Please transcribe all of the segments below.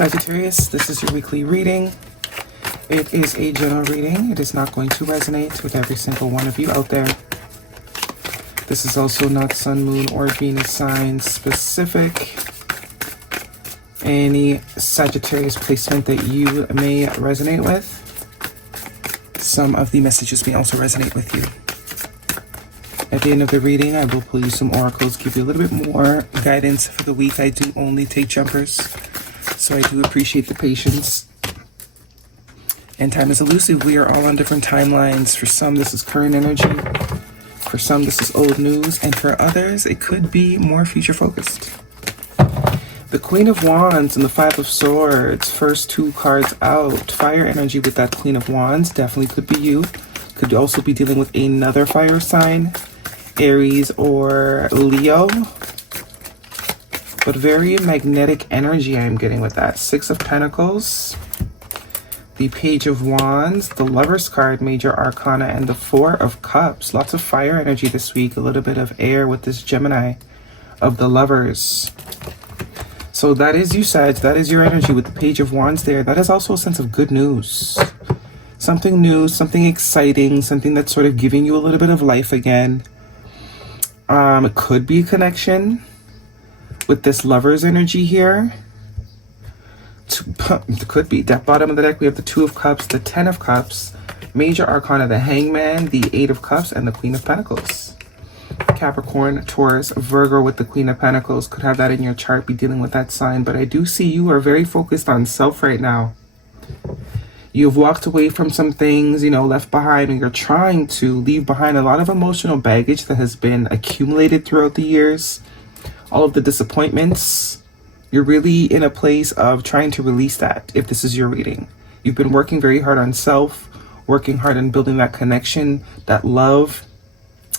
Sagittarius, this is your weekly reading. It is a general reading. It is not going to resonate with every single one of you out there. This is also not Sun, Moon, or Venus sign specific. Any Sagittarius placement that you may resonate with, some of the messages may also resonate with you. At the end of the reading, I will pull you some oracles, give you a little bit more guidance for the week. I do only take jumpers, so I do appreciate the patience. And time is elusive. We are all on different timelines. For some, this is current energy. For some, this is old news. And for others, it could be more future focused. The Queen of Wands and the Five of Swords, first two cards out. Fire energy with that Queen of Wands definitely could be you. Could also be dealing with another fire sign, Aries or Leo. But very magnetic energy I'm getting with that. Six of Pentacles, the Page of Wands, the Lover's card, Major Arcana, and the Four of Cups. Lots of fire energy this week. A little bit of air with this Gemini of the Lovers. So that is you, Sag. That is your energy with the Page of Wands there. That is also a sense of good news. Something new, something exciting, something that's sort of giving you a little bit of life again. It could be a connection with this Lover's energy here. It could be. At bottom of the deck, we have the Two of Cups, the Ten of Cups, Major Arcana, the Hangman, the Eight of Cups, and the Queen of Pentacles. Capricorn, Taurus, Virgo with the Queen of Pentacles. Could have that in your chart, be dealing with that sign. But I do see you are very focused on self right now. You've walked away from some things, left behind, and you're trying to leave behind a lot of emotional baggage that has been accumulated throughout the years. All of the disappointments. You're really in a place of trying to release that, if this is your reading. You've been working very hard on self, working hard on building that connection, that love,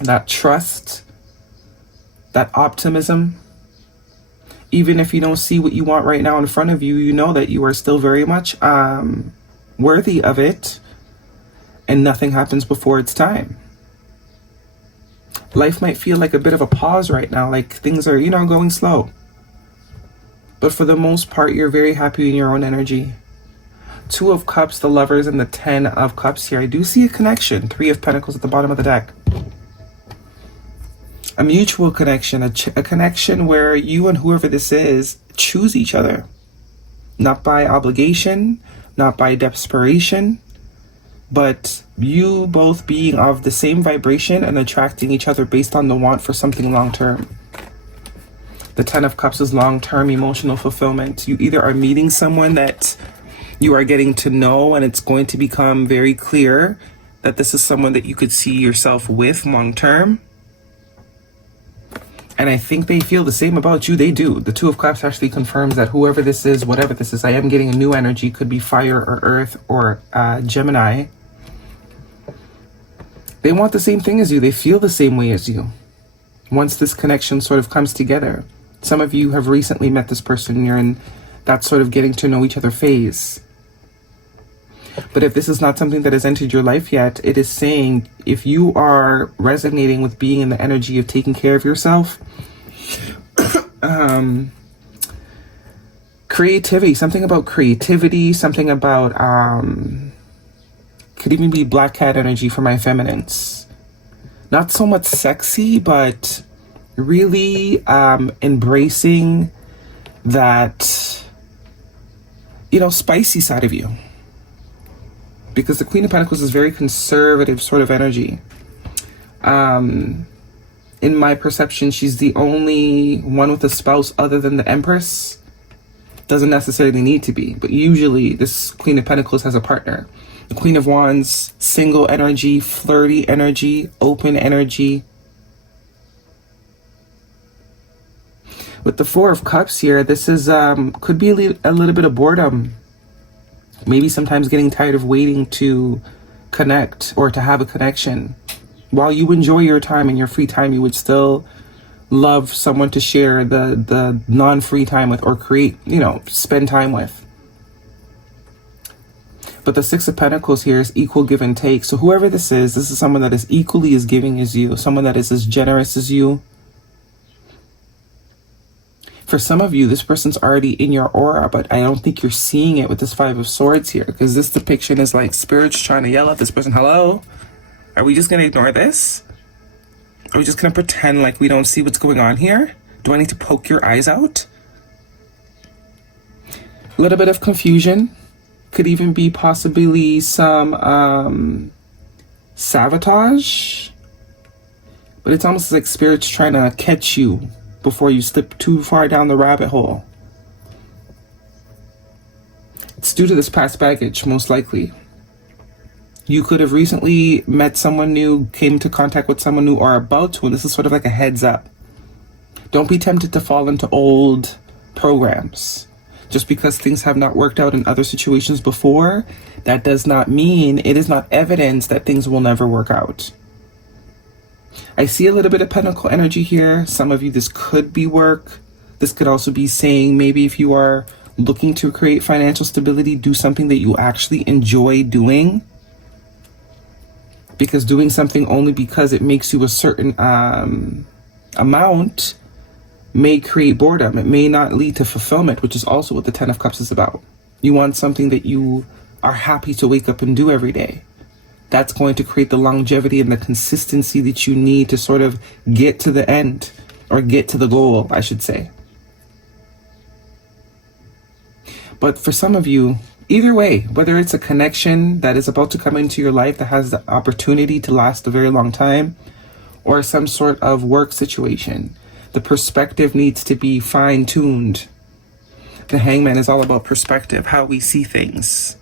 that trust, that optimism. Even if you don't see what you want right now in front of you, you know that you are still very much worthy of it, and nothing happens before it's time. Life might feel like a bit of a pause right now, like things are, going slow. But for the most part, you're very happy in your own energy. Two of Cups, the Lovers, and the Ten of Cups here. I do see a connection. Three of Pentacles at the bottom of the deck. A mutual connection, a connection where you and whoever this is choose each other. Not by obligation, not by desperation, but you both being of the same vibration and attracting each other based on the want for something long-term. The Ten of Cups is long-term emotional fulfillment. You either are meeting someone that you are getting to know, and it's going to become very clear that this is someone that you could see yourself with long-term. And I think they feel the same about you. They do. The Two of Cups actually confirms that whoever this is, whatever this is, I am getting a new energy. Could be fire or earth or Gemini. They want the same thing as you. They feel the same way as you. Once this connection sort of comes together. Some of you have recently met this person. You're in that sort of getting to know each other phase. But if this is not something that has entered your life yet, it is saying if you are resonating with being in the energy of taking care of yourself, creativity, something about creativity, something about, could even be black cat energy for my feminines. Not so much sexy, but really embracing that, spicy side of you. Because the Queen of Pentacles is very conservative sort of energy. In my perception, she's the only one with a spouse other than the Empress. Doesn't necessarily need to be, but usually this Queen of Pentacles has a partner. The Queen of Wands, single energy, flirty energy, open energy. With the Four of Cups here, this is could be a little bit of boredom. Maybe sometimes getting tired of waiting to connect or to have a connection. While you enjoy your time and your free time, you would still love someone to share the non-free time with, or create, spend time with. But the Six of Pentacles here is equal give and take. So whoever this is someone that is equally as giving as you, someone that is as generous as you. For some of you, this person's already in your aura, but I don't think you're seeing it with this Five of Swords here, because this depiction is like spirits trying to yell at this person. Hello? Are we just going to ignore this? Are we just going to pretend like we don't see what's going on here? Do I need to poke your eyes out? A little bit of confusion. Could even be possibly some sabotage. But it's almost like spirits trying to catch you before you slip too far down the rabbit hole. It's due to this past baggage, most likely. You could have recently met someone new, came into contact with someone new, or about to, and this is sort of like a heads up. Don't be tempted to fall into old programs. Just because things have not worked out in other situations before, that does not mean, it is not evidence that things will never work out. I see a little bit of pentacle energy here. Some of you, this could be work. This could also be saying maybe if you are looking to create financial stability, do something that you actually enjoy doing. Because doing something only because it makes you a certain amount may create boredom. It may not lead to fulfillment, which is also what the Ten of Cups is about. You want something that you are happy to wake up and do every day. That's going to create the longevity and the consistency that you need to sort of get to the end, or get to the goal, I should say. But for some of you, either way, whether it's a connection that is about to come into your life that has the opportunity to last a very long time, or some sort of work situation, the perspective needs to be fine-tuned. The Hangman is all about perspective, how we see things.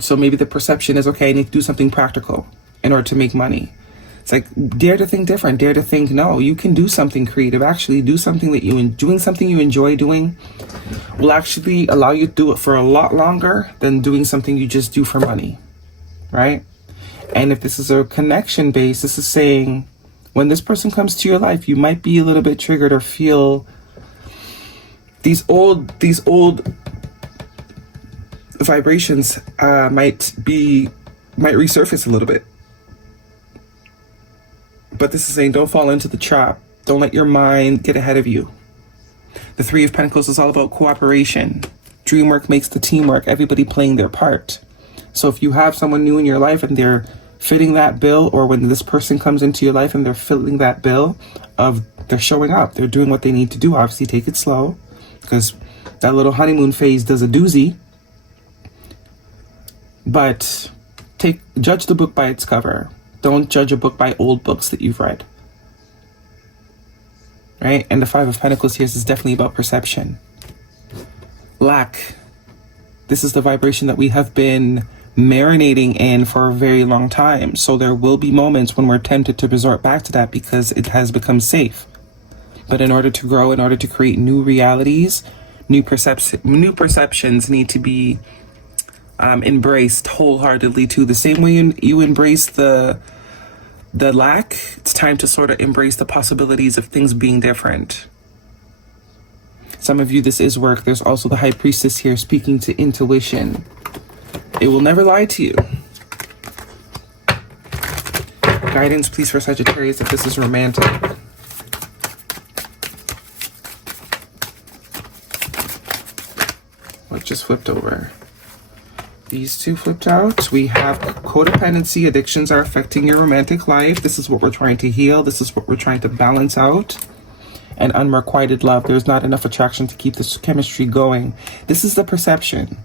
So maybe the perception is, okay, I need to do something practical in order to make money. It's like, dare to think different, dare to think, no, you can do something creative. Actually, do something that doing something you enjoy doing will actually allow you to do it for a lot longer than doing something you just do for money, right? And if this is a connection base, this is saying when this person comes to your life, you might be a little bit triggered or feel these old vibrations might resurface a little bit. But this is saying don't fall into the trap. Don't let your mind get ahead of you. The Three of Pentacles is all about cooperation. Dream work makes the teamwork, everybody playing their part. So if you have someone new in your life and they're fitting that bill, or when this person comes into your life and they're filling that bill of they're showing up, they're doing what they need to do. Obviously take it slow, because that little honeymoon phase does a doozy. But judge the book by its cover. Don't judge a book by old books that you've read. Right? And the Five of Pentacles here is definitely about perception. Lack. This is the vibration that we have been marinating in for a very long time. So there will be moments when we're tempted to resort back to that because it has become safe. But in order to grow, in order to create new realities, new perceptions need to be embraced wholeheartedly too. The same way you embrace the lack, it's time to sort of embrace the possibilities of things being different. Some of you, this is work. There's also the High Priestess here speaking to intuition. It will never lie to you. Guidance, please, for Sagittarius if this is romantic. What just flipped over? These two flipped out. We have codependency. Addictions are affecting your romantic life. This is what we're trying to heal. This is what we're trying to balance out. And unrequited love. There's not enough attraction to keep this chemistry going. This is the perception.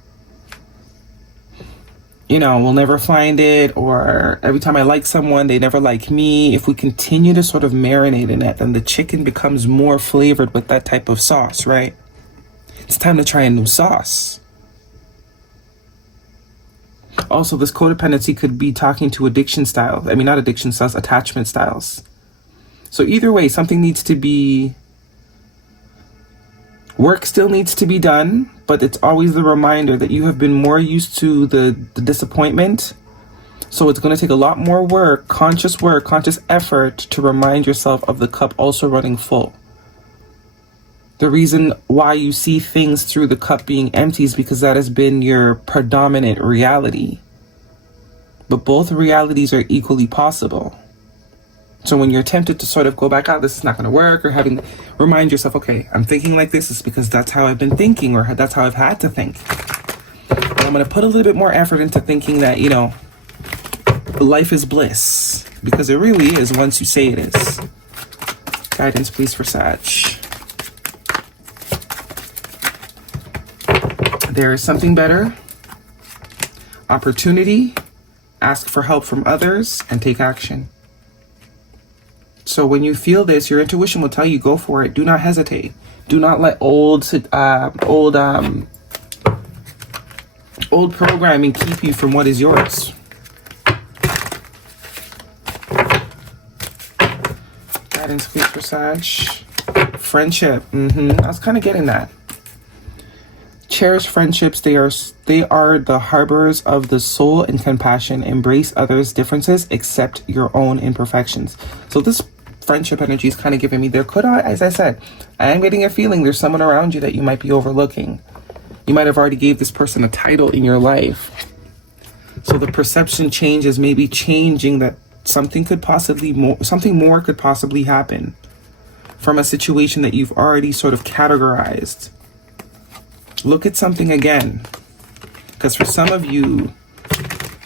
You know, we'll never find it, or every time I like someone, they never like me. If we continue to sort of marinate in it, then the chicken becomes more flavored with that type of sauce, right? It's time to try a new sauce. Also, this codependency could be talking to addiction styles. I mean, not addiction styles, attachment styles. So either way, something needs to be... Work still needs to be done, but it's always the reminder that you have been more used to the disappointment. So it's going to take a lot more work, conscious effort to remind yourself of the cup also running full. The reason why you see things through the cup being empty is because that has been your predominant reality. But both realities are equally possible. So when you're tempted to sort of go back out, this is not going to work, or remind yourself, okay, I'm thinking like this is because that's how I've been thinking, or that's how I've had to think. But I'm going to put a little bit more effort into thinking that, you know, life is bliss, because it really is once you say it is. Guidance, please, for Sag. There is something better. Opportunity. Ask for help from others and take action. So when you feel this, your intuition will tell you, go for it. Do not hesitate. Do not let old programming keep you from what is yours. Guidance, please, for Sag. Friendship. I was kind of getting that. Cherish friendships. They are the harbors of the soul and compassion. Embrace others' differences. Accept your own imperfections. So this friendship energy is kind of giving me, there could, as I said, I am getting a feeling there's someone around you that you might be overlooking. You might have already gave this person a title in your life. So the perception change is maybe changing, that something more could possibly happen from a situation that you've already sort of categorized. Look at something again, because for some of you,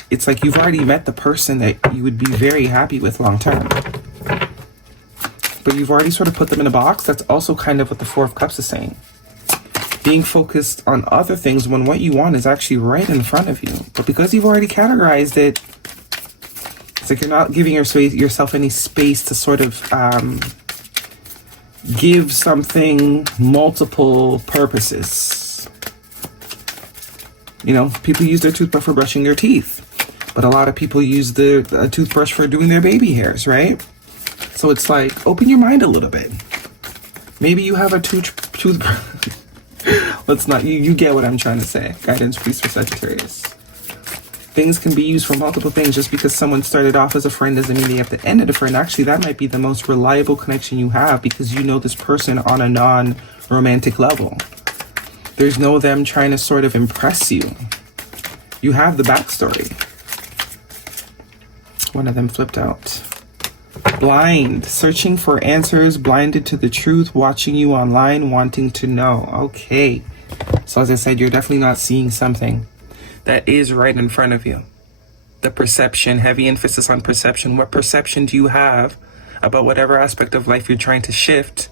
it's like you've already met the person that you would be very happy with long term, but you've already sort of put them in a box. That's also kind of what the Four of Cups is saying. Being focused on other things when what you want is actually right in front of you. But because you've already categorized it, it's like you're not giving yourself any space to sort of give something multiple purposes. You know, people use their toothbrush for brushing their teeth, but a lot of people use the toothbrush for doing their baby hairs, right? So it's like, open your mind a little bit. Maybe you have a toothbrush. Let's not, you get what I'm trying to say. Guidance, please, for Sagittarius. Things can be used for multiple things. Just because someone started off as a friend doesn't mean they have to end it a friend. Actually, that might be the most reliable connection you have, because you know this person on a non-romantic level. There's no them trying to sort of impress you. You have the backstory. One of them flipped out. Blind, searching for answers, blinded to the truth, watching you online, wanting to know. Okay. So as I said, you're definitely not seeing something that is right in front of you. The perception, heavy emphasis on perception. What perception do you have about whatever aspect of life you're trying to shift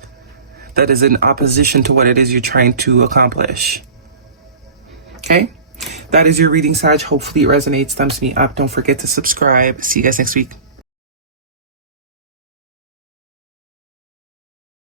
that is in opposition to what it is you're trying to accomplish? Okay? That is your reading, Sag. Hopefully it resonates, thumbs me up. Don't forget to subscribe. See you guys next week.